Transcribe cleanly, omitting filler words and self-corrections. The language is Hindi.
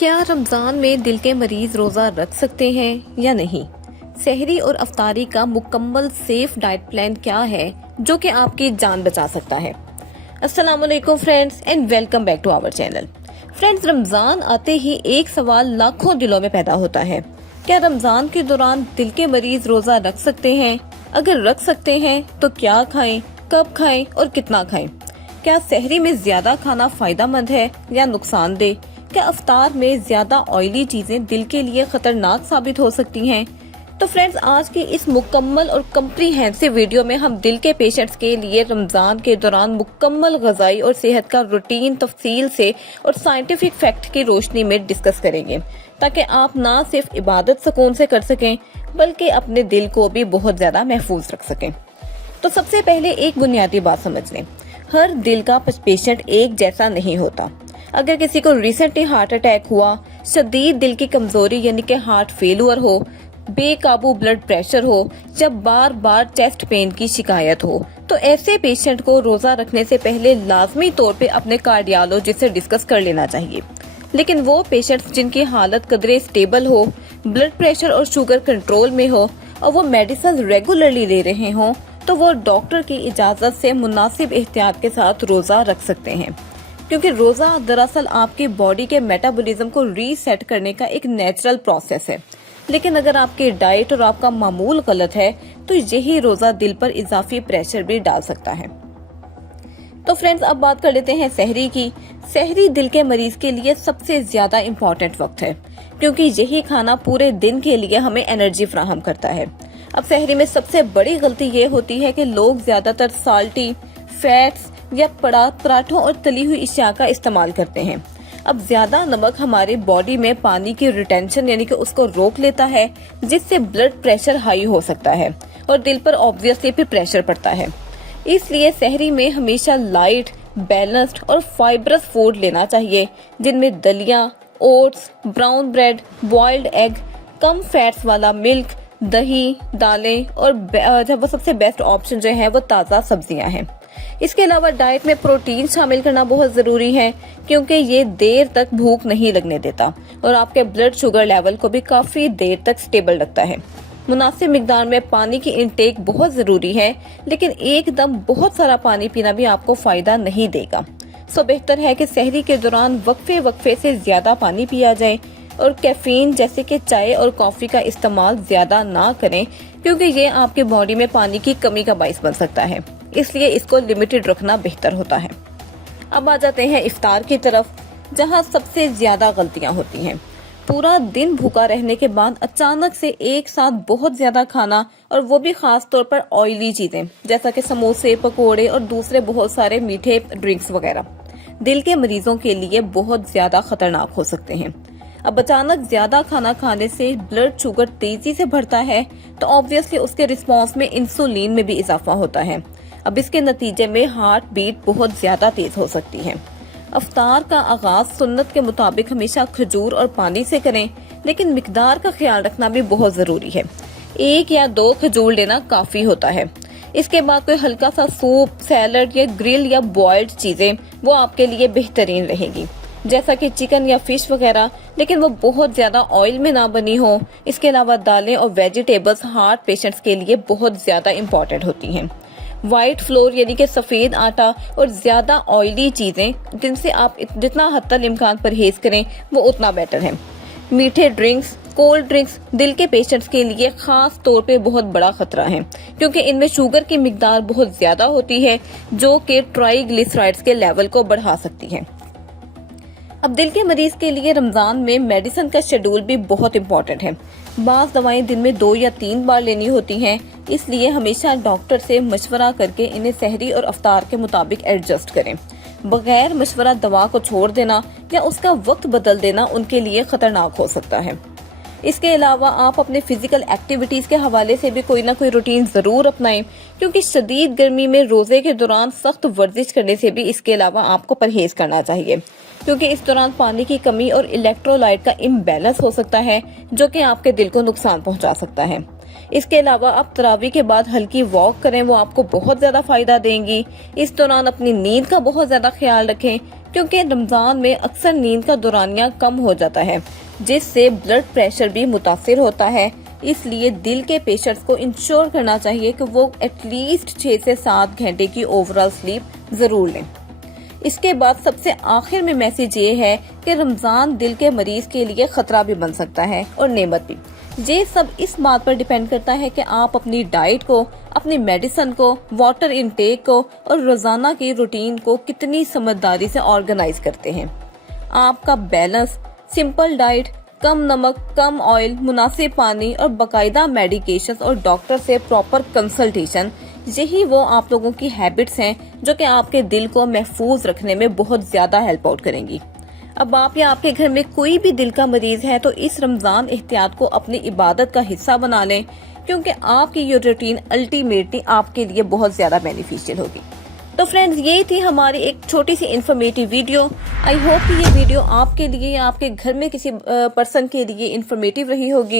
क्या रमज़ान में दिल के मरीज रोज़ा रख सकते हैं या नहीं? सहरी और अफ्तारी का मुकम्मल सेफ डाइट प्लान क्या है जो कि आपकी जान बचा सकता है? अस्सलाम वालेकुम friends and welcome back to our channel. Friends, Ramzan आते ही एक सवाल लाखों दिलों में पैदा होता है। क्या रमज़ान के दौरान दिल के मरीज रोज़ा रख सकते हैं? अगर रख सकते हैं तो क्या खाएं, कब खाएं और कितना खाएं? क्या सहरी में ज्यादा खाना फायदेमंद है या नुकसानदेह? क्या अफ्तार में ज्यादा ऑयली चीजें दिल के लिए खतरनाक साबित हो सकती हैं? तो फ्रेंड्स, आज की इस मुकम्मल और कम्प्रीहेंसिव वीडियो में हम दिल के पेशेंट्स के लिए रमजान के दौरान मुकम्मल ग़िज़ाई और सेहत का रूटीन तफसील से और साइंटिफिक फैक्ट की रोशनी में डिस्कस करेंगे, ताकि आप ना सिर्फ इबादत सुकून से कर सकें बल्कि अपने दिल को भी बहुत ज्यादा महफूज रख सकें। तो सबसे पहले एक बुनियादी बात समझ लें, हर दिल का पेशेंट एक जैसा नहीं होता। अगर किसी को रिसेंटली हार्ट अटैक हुआ, शदीद दिल की कमजोरी यानी कि हार्ट फेलुअर हो, बेकाबू ब्लड प्रेशर हो या बार बार चेस्ट पेन की शिकायत हो, तो ऐसे पेशेंट को रोजा रखने से पहले लाजमी तौर पे अपने कार्डियोलॉजिस्ट से डिस्कस कर लेना चाहिए। लेकिन वो पेशेंट्स जिनकी हालत कदरे स्टेबल हो, ब्लड प्रेशर और शुगर कंट्रोल में हो और वो मेडिसिन रेगुलरली ले रहे हों, तो वो डॉक्टर की इजाजत से मुनासिब एहतियात के साथ रोजा रख सकते हैं, क्योंकि रोजा दरअसल आपकी बॉडी के मेटाबॉलिज्म को रीसेट करने का एक नेचुरल प्रोसेस है। लेकिन अगर आपकी डाइट और आपका मामूल गलत है तो यही रोजा दिल पर इजाफी प्रेशर भी डाल सकता है। तो फ्रेंड्स, अब बात कर लेते हैं सहरी की। सहरी दिल के मरीज के लिए सबसे ज्यादा इम्पोर्टेंट वक्त है, क्योंकि यही खाना पूरे दिन के लिए हमें एनर्जी फराहम करता है। अब सहरी में सबसे बड़ी गलती ये होती है कि लोग ज्यादातर साल्टी, फैट्स या पराठों और तली हुई अशिया का इस्तेमाल करते हैं। अब ज्यादा नमक हमारी बॉडी में पानी की रिटेंशन यानी कि उसको रोक लेता है, जिससे ब्लड प्रेशर हाई हो सकता है और दिल पर ऑब्वियसली फिर प्रेशर पड़ता है। इसलिए सहरी में हमेशा लाइट, बैलेंस्ड और फाइबरस फूड लेना चाहिए, जिनमें दलिया, oats, brown bread, boiled egg, कम फैट्स वाला मिल्क, दही, दालें और जब वो सबसे बेस्ट ऑप्शन जो है वो ताज़ा सब्जियां हैं। इसके अलावा डाइट में प्रोटीन शामिल करना बहुत जरूरी है, क्योंकि ये देर तक भूख नहीं लगने देता और आपके ब्लड शुगर लेवल को भी काफी देर तक स्टेबल रखता है। मुनासिब मिकदार में पानी की इंटेक बहुत जरूरी है, लेकिन एकदम बहुत सारा पानी पीना भी आपको फायदा नहीं देगा। सो बेहतर है कि सहरी के दौरान वक्फे से ज्यादा पानी पिया जाए और कैफीन जैसे कि चाय और कॉफी का इस्तेमाल ज्यादा ना करें, क्योंकि ये आपकी बॉडी में पानी की कमी का बाइस बन सकता है। इसलिए इसको लिमिटेड रखना बेहतर होता है। अब आ जाते हैं इफ्तार की तरफ, जहां सबसे ज्यादा गलतियां होती हैं। पूरा दिन भूखा रहने के बाद अचानक से एक साथ बहुत ज्यादा खाना, और वो भी खास तौर पर ऑयली चीजें जैसा कि समोसे, पकोड़े और दूसरे बहुत सारे मीठे ड्रिंक्स वगैरह, दिल के मरीजों के लिए बहुत ज्यादा खतरनाक हो सकते हैं। अब अचानक ज्यादा खाना खाने से ब्लड शुगर तेजी से बढ़ता है, तो ऑब्वियसली उसके रिस्पॉन्स में इंसुलिन में भी इजाफा होता है। अब इसके नतीजे में हार्ट बीट बहुत ज्यादा तेज हो सकती है। अफ्तार का आगाज सुन्नत के मुताबिक हमेशा खजूर और पानी से करें, लेकिन मिकदार का ख्याल रखना भी बहुत जरूरी है। 1 या 2 खजूर लेना काफी होता है। इसके बाद कोई हल्का सा सूप, सैलड या ग्रिल या बॉइल्ड चीजें वो आपके लिए बेहतरीन रहेगी, जैसा कि चिकन या फिश वगैरह, लेकिन वो बहुत ज्यादा ऑयल में ना बनी हो। इसके अलावा दालें और वेजिटेबल्स हार्ट पेशेंट्स के लिए बहुत ज्यादा इम्पोर्टेंट होती हैं। व्हाइट फ्लोर यानी कि सफेद आटा और ज्यादा ऑयली चीजें, जिनसे आप जितना हद इम्कान परहेज करें वो उतना बेटर है। मीठे ड्रिंक्स, कोल्ड ड्रिंक्स दिल के पेशेंट्स के लिए खास तौर पे बहुत बड़ा खतरा है, क्योंकि इनमें शुगर की मिकदार बहुत ज्यादा होती है, जो कि ट्राइग्लिसराइड्स के लेवल को बढ़ा सकती है। अब दिल के मरीज के लिए रमजान में मेडिसिन का शेड्यूल भी बहुत इम्पोर्टेंट है। बाज़ दवाएं दिन में 2 या 3 बार लेनी होती हैं, इसलिए हमेशा डॉक्टर से मशवरा करके इन्हें सहरी और अफ्तार के मुताबिक एडजस्ट करें। बगैर मशवरा दवा को छोड़ देना या उसका वक्त बदल देना उनके लिए खतरनाक हो सकता है। इसके अलावा आप अपने फिजिकल एक्टिविटीज के हवाले से भी कोई ना कोई रूटीन जरूर अपनाएं, क्योंकि शदीद गर्मी में रोजे के दौरान सख्त वर्जिश करने से भी इसके अलावा आपको परहेज करना चाहिए, क्योंकि इस दौरान पानी की कमी और इलेक्ट्रोलाइट का इम्बैलेंस हो सकता है, जो कि आपके दिल को नुकसान पहुंचा सकता है। इसके अलावा आप तरावी के बाद हल्की वॉक करें, वो आपको बहुत ज़्यादा फ़ायदा देंगी। इस दौरान अपनी नींद का बहुत ज़्यादा ख्याल रखें, क्योंकि रमज़ान में अक्सर नींद का दौरानिया कम हो जाता है, जिससे ब्लड प्रेशर भी मुतासिर होता है। इसलिए दिल के पेशेंट्स को इंश्योर करना चाहिए कि वो एटलीस्ट 6 से 7 घंटे की ओवरऑल स्लीप ज़रूर लें। इसके बाद सबसे आखिर में मैसेज ये है कि रमज़ान दिल के मरीज के लिए खतरा भी बन सकता है और नेमत भी। ये सब इस बात पर डिपेंड करता है कि आप अपनी डाइट को, अपनी मेडिसिन को, वाटर इनटेक को और रोजाना की रूटीन को कितनी समझदारी से ऑर्गेनाइज करते हैं। आपका बैलेंस, सिंपल डाइट, कम नमक, कम ऑयल, मुनासिब पानी और बाकायदा मेडिकेशन और डॉक्टर से प्रॉपर कंसल्टेशन, यही वो आप लोगों की हैबिट्स हैं जो कि आपके दिल को महफूज रखने में बहुत ज्यादा हेल्प आउट करेंगी। अब आप या आपके घर में कोई भी दिल का मरीज है तो इस रमजान एहतियात को अपनी इबादत का हिस्सा बना लें, क्योंकि आपकी ये रूटीन अल्टीमेटली आपके लिए बहुत ज्यादा बेनिफिशियल होगी। तो फ्रेंड्स, ये थी हमारी एक छोटी सी इन्फॉर्मेटिव वीडियो। आई होप कि ये वीडियो आपके लिए या आपके घर में किसी पर्सन के लिए इन्फॉर्मेटिव रही होगी।